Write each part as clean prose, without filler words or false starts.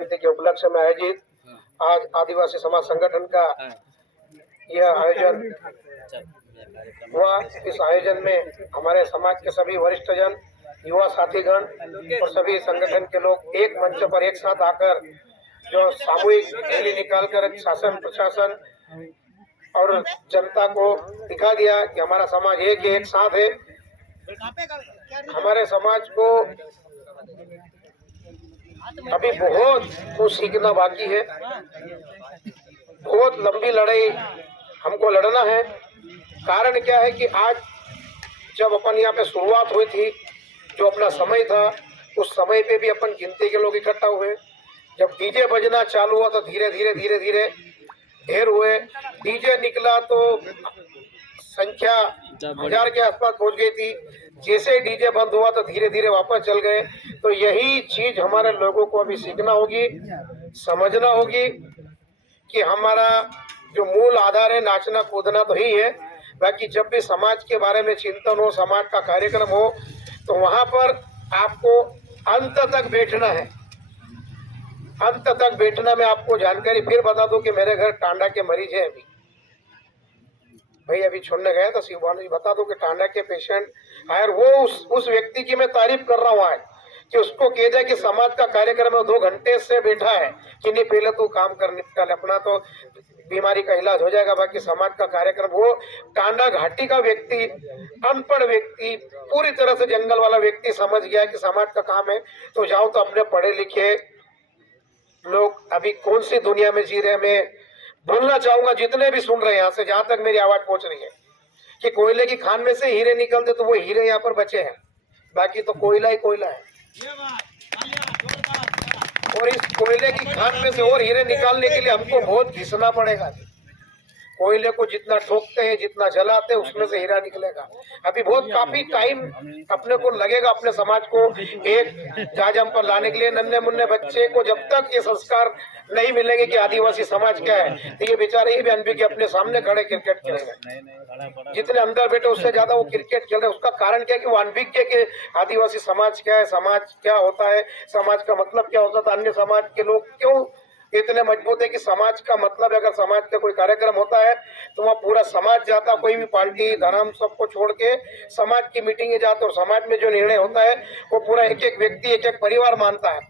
जयंती के उपलक्ष्य में आयोजित आज आदिवासी समाज संगठन का यह आयोजन हुआ। इस आयोजन में हमारे समाज के सभी वरिष्ठ जन, युवा साथीगण और सभी संगठन के लोग एक मंच पर एक साथ आकर जो सामूहिक रैली निकालकर शासन प्रशासन और जनता को दिखा दिया कि हमारा समाज एक साथ है। हमारे समाज को अभी बहुत कुछ सीखना बाकी है, बहुत लंबी लड़ाई हमको लड़ना है। कारण क्या है कि आज जब अपन यहाँ पे शुरुआत हुई थी, जो अपना समय था, उस समय पे भी अपन गिनती के लोग इकट्ठा हुए। जब डीजे बजना चालू हुआ तो धीरे धीरे ढेर हुए। डीजे निकला तो संख्या 1000 के आसपास पहुंच गई थी। जैसे डीजे बंद हुआ तो धीरे धीरे वापस चल गए। तो यही चीज हमारे लोगों को अभी सीखना होगी, समझना होगी कि हमारा जो मूल आधार है नाचना कूदना तो ही है। बाकी जब भी समाज के बारे में चिंतन हो, समाज का कार्यक्रम हो, तो वहां पर आपको अंत तक बैठना है। अंत तक बैठना में आपको जानकारी फिर बता दूं कि मेरे घर टांडा के मरीज है। अभी छोड़ने गए तो शिवभानु जी बता दो कि टांडा के पेशेंट आए, और वो उस व्यक्ति की मैं तारीफ कर रहा हूँ आज कि उसको कह दे कि समाज का कार्यक्रम है, 2 घंटे से बैठा है कि नहीं पहले तो काम कर निपटा ले अपना, तो बीमारी का इलाज हो जाएगा। बाकी समाज का कार्यक्रम, वो टांडा घाटी का व्यक्ति, अनपढ़ व्यक्ति, पूरी तरह से जंगल वाला व्यक्ति समझ गया कि समाज का काम है। तो जाओ तो अपने पढ़े लिखे लोग अभी कौन सी दुनिया में जी रहे हैं। मैं बोलना चाहूंगा जितने भी सुन रहे हैं यहाँ से, जहां तक मेरी आवाज पहुंच रही है, कि कोयले की खान में से हीरे निकलते तो वो हीरे यहाँ पर बचे हैं, बाकी तो कोयला ही कोयला है। और इस कोयले की खान में से और हीरे निकालने के लिए हमको बहुत घिसना पड़ेगा। कोयले को जितना ठोकते हैं, जितना जलाते हैं, उसमें से हीरा निकलेगा। अभी बहुत काफी टाइम अपने को लगेगा अपने समाज को एक जाजम पर लाने के लिए। नन्हे मुन्ने बच्चे को जब तक ये संस्कार नहीं मिलेंगे कि आदिवासी समाज क्या है, तो ये बेचारे ही भी अनभिज्ञ अपने सामने खड़े क्रिकेट खेलेंगे। जितने अंदर बैठे उससे ज्यादा वो क्रिकेट खेल रहे। उसका कारण क्या है कि वो अनभिज्ञ के आदिवासी समाज क्या है, समाज क्या होता है, समाज का मतलब क्या होता था। अन्य समाज के लोग क्यों इतने मजबूत है कि समाज का मतलब, अगर समाज का कोई कार्यक्रम होता है तो वहाँ पूरा समाज जाता, कोई भी पार्टी धर्म सबको छोड़ के समाज की मीटिंग जाते, और समाज में जो निर्णय होता है वो पूरा एक एक व्यक्ति, एक एक परिवार मानता है।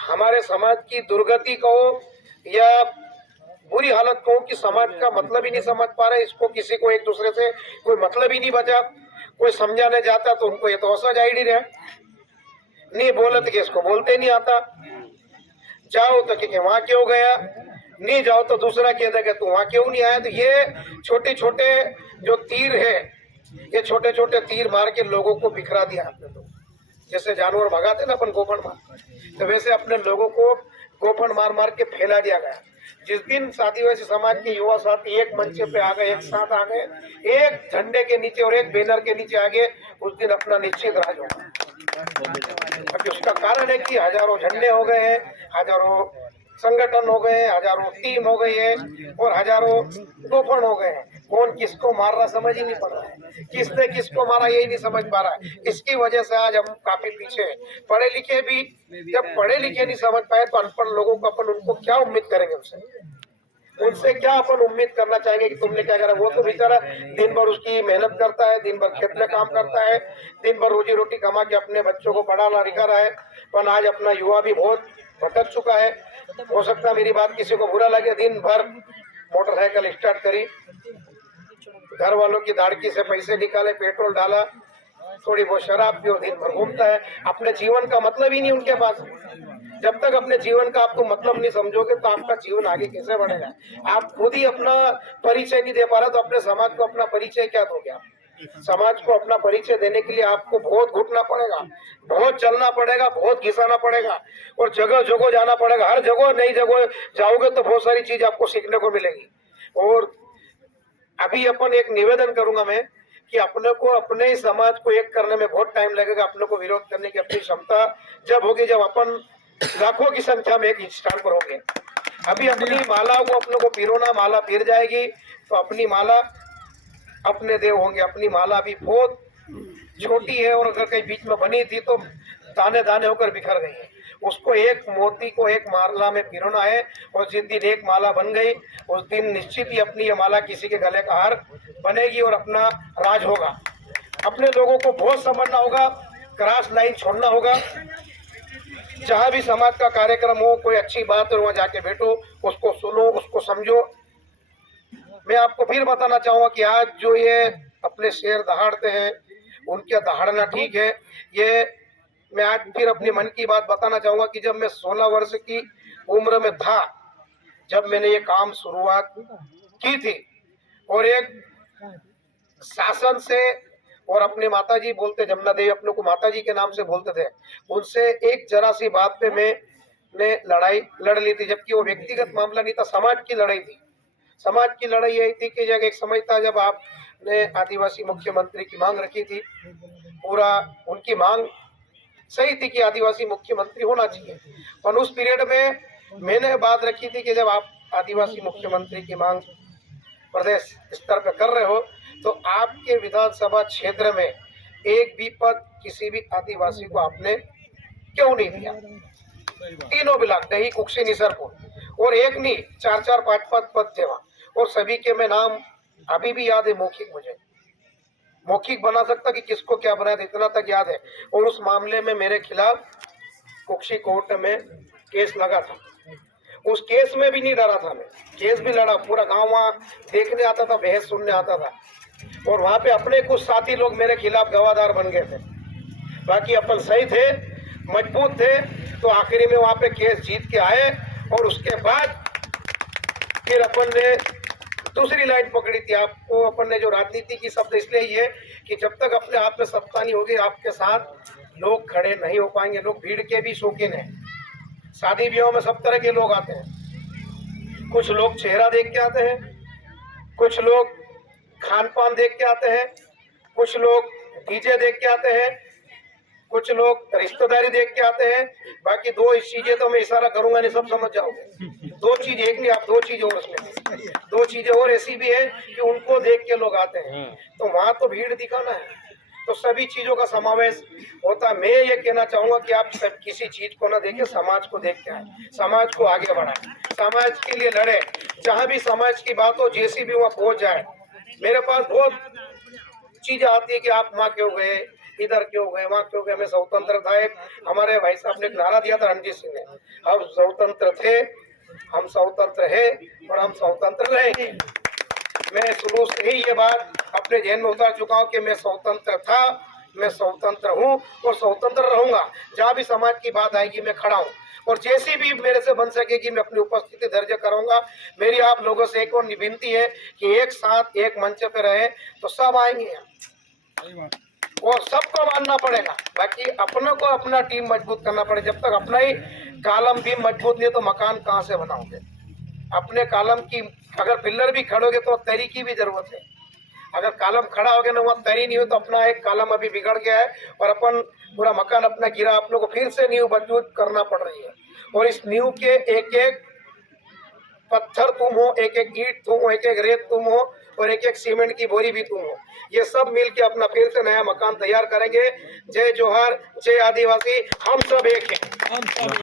हमारे समाज की दुर्गति कहो या बुरी हालत कहो कि समाज का मतलब ही नहीं समझ पा रहे, इसको किसी को एक दूसरे से कोई मतलब ही नहीं बचा। कोई समझाने जाता तो उनको ये तो असज आईडी रहे, नहीं बोले तो इसको बोलते नहीं आता, जाओ तो कि वहां क्यों गया, नहीं जाओ तो दूसरा कहता कि तू वहां क्यों नहीं आया। तो ये छोटे छोटे जो तीर है, ये छोटे छोटे तीर मार के लोगों को बिखरा दिया आपने। तो जैसे जानवर भगाते ना अपन गोफन मार, तो वैसे अपने लोगों को गोफन मार मार के फैला दिया गया। जिस दिन आदिवासी समाज के युवा साथी एक मंच पे आ गए, एक साथ आ गए, एक झंडे के नीचे और एक बैनर के नीचे आ गए, उस दिन अपना निश्चित राज होगा। उसका कारण है कि हजारों झंडे हो गए हैं, हजारों संगठन हो गए, हजारों टीम हो गई है और हजारों तोफन हो गए हैं। कौन किसको मार रहा समझ ही नहीं पड़ रहा है, किसने किसको मारा यही नहीं समझ पा रहा है। इसकी वजह से आज हम काफी पीछे हैं। पढ़े लिखे भी जब पढ़े लिखे नहीं समझ पाए तो अनपढ़ लोगों को अपन उनको क्या उम्मीद करेंगे, उनसे क्या अपन उम्मीद करना चाहेंगे कि तुमने क्या करा। वो तो बेचारा दिन भर उसकी मेहनत करता है, दिन भर खेत में काम करता है, दिन भर रोजी रोटी कमा के अपने बच्चों को पढ़ा लिखा रहा है। पर आज अपना युवा भी बहुत भटक चुका है। हो सकता है मेरी बात किसी को बुरा लगे, दिन भर मोटरसाइकिल स्टार्ट करी, घर वालों की दाड़की से पैसे निकाले, पेट्रोल डाला, थोड़ी बहुत शराब पी और दिन भर घूमता है। अपने जीवन का मतलब ही नहीं उनके पास। जब तक अपने जीवन का आपको मतलब नहीं समझोगे तो आपका जीवन आगे कैसे बढ़ेगा। आप खुद ही अपना परिचय नहीं दे पा रहे तो अपने समाज को अपना परिचय क्या दोगे आप। समाज को अपना परिचय देने के लिए आपको बहुत घुटना पड़ेगा, बहुत चलना पड़ेगा, बहुत घिसाना पड़ेगा और जगह जगह जाना पड़ेगा। हर जगह नई जगह जाओगे तो बहुत सारी चीज आपको सीखने को मिलेगी। और अभी अपन एक निवेदन करूंगा मैं कि अपने को अपने ही समाज को एक करने में बहुत टाइम लगेगा। अपने को विरोध करने की अपनी क्षमता जब होगी जब अपन लाखों की संख्या में एक स्थान पर होंगे। अभी अपनी माला को अपने को पिरोना, माला पिर जाएगी तो अपनी माला अपने देव होंगे। अपनी माला भी बहुत छोटी है और अगर कहीं बीच में बनी थी तो दाने दाने होकर बिखर गई है। उसको एक मोती को एक माला में पिरोना है, और जिस दिन एक माला बन गई उस दिन निश्चित ही अपनी ये माला किसी के गले का हार बनेगी और अपना राज होगा। अपने लोगों को बहुत समझना होगा, क्रॉस लाइन छोड़ना होगा। जहाँ भी समाज का कार्यक्रम हो, कोई अच्छी बात हो, वहाँ जाके बैठो, उसको सुनो, उसको समझो। मैं आपको फिर बताना चाहूँगा कि आज जो ये अपने शेर दहाड़ते हैं, उनका दहाड़ना ठीक है। ये मैं आज फिर अपने मन की बात बताना चाहूँगा कि जब मैं 16 वर्ष की उम्र में था, जब मैंने ये काम शुरुआत की थी, और एक शासन से, और अपने माताजी बोलते, जमुना देवी अपने को माताजी के नाम से बोलते थे, उनसे एक जरा सी बात पे मैंने लड़ाई लड़ ली थी, जबकि वो व्यक्तिगत मामला नहीं था, समाज की लड़ाई थी। समाज की लड़ाई यही थी कि जब एक समय था जब आपने आदिवासी मुख्यमंत्री की मांग रखी थी, पूरा उनकी मांग सही थी कि आदिवासी मुख्यमंत्री होना चाहिए, पर उस पीरियड में मैंने बात रखी थी कि जब आप आदिवासी मुख्यमंत्री की मांग प्रदेश स्तर पर कर रहे हो, तो आपके विधानसभा क्षेत्र में एक भी पद किसी भी आदिवासी को आपने क्यों नहीं दिया। तीनों ब्लॉक, दही, कुक्षी, निसरपुर, और एक नहीं 4-4, 5-5 पद थे वहाँ, और सभी के मैं नाम अभी भी याद है। मौखिक, मुझे मौखिक बना सकता कि किसको क्या बनाया था, इतना तक याद है। और उस मामले में मेरे खिलाफ कुक्षी कोर्ट में केस लगा था। उस केस में भी नहीं डरा था, मैं केस भी लड़ा, पूरा गांव वहाँ देखने आता था, बहस सुनने आता था, और वहाँ पे अपने कुछ साथी लोग मेरे खिलाफ गवाहदार बन गए थे। बाकी अपन सही थे, मजबूत थे, तो आखिरी में वहाँ पे केस जीत के आए। और उसके बाद फिर अपन ने दूसरी लाइन पकड़ी थी। आपको अपन ने जो राजनीति की शब्द इसलिए ये कि जब तक अपने हाथ में सत्ता नहीं होगी, आपके साथ लोग खड़े नहीं हो पाएंगे। लोग भीड़ के भी शौकीन हैं, शादी ब्याह में सब तरह के लोग आते हैं। कुछ लोग चेहरा देख के आते हैं, कुछ लोग खान पान देख के आते हैं, कुछ लोग डीजे देख के आते हैं, कुछ लोग रिश्तेदारी देख के आते हैं। बाकी दो चीजें तो मैं इशारा करूंगा नहीं, सब समझ जाओगे। दो चीज, एक नहीं, आप दो चीजें और, उसमें दो चीजें और ऐसी भी है कि उनको देख के लोग आते हैं, तो वहां तो भीड़ दिखाना है, तो सभी चीजों का समावेश होता है। मैं ये कहना चाहूंगा कि आप सब किसी चीज को ना देखें, समाज को देख के आए, समाज को आगे बढ़ाए, समाज के लिए लड़े। जहाँ भी समाज की बात हो, जैसी भी वहाँ पहुंच जाए। मेरे पास बहुत चीजें आती है कि आप वहाँ क्यों गए, इधर क्यों गए, वहाँ क्यों गए। मैं स्वतंत्र था, एक हमारे भाई साहब ने एक नारा दिया था, रणजीत सिंह ने, हम स्वतंत्र थे, हम स्वतंत्र है, और हम स्वतंत्र रहेंगे। मैं शुरू से ही ये बात अपने जहन में उतार चुका हूँ कि मैं स्वतंत्र था, मैं स्वतंत्र हूँ और स्वतंत्र रहूंगा। जहाँ भी समाज की बात आएगी मैं खड़ा हूँ, और जैसी भी मेरे से बन सकेगी मैं अपनी उपस्थिति दर्ज कराऊंगा। मेरी आप लोगों से एक और विनती है कि एक साथ एक मंच पे रहे तो सब आएंगे, और सबको मानना पड़ेगा। बाकी अपनों को अपना टीम मजबूत करना पड़े। जब तक अपना ही कालम भी मजबूत नहीं तो मकान कहाँ से बनाओगे। अपने कालम की अगर पिल्लर भी खड़ोगे तो तरी की भी जरूरत है। अगर कालम खड़ा हो गया ना, वहाँ तरी नहीं हो, तो अपना एक कालम अभी बिगड़ गया है, और अपन पूरा मकान अपना गिरा, अपनों को फिर से नींव मजबूत करना पड़ रही है। और इस नींव के एक एक पत्थर तुम हो, एक एक ईंट तुम हो, एक एक रेत तुम हो, और एक एक सीमेंट की बोरी भी तुम हो। ये सब मिल के अपना फिर से नया मकान तैयार करेंगे। जय जोहार, जय आदिवासी, हम सब एक हैं।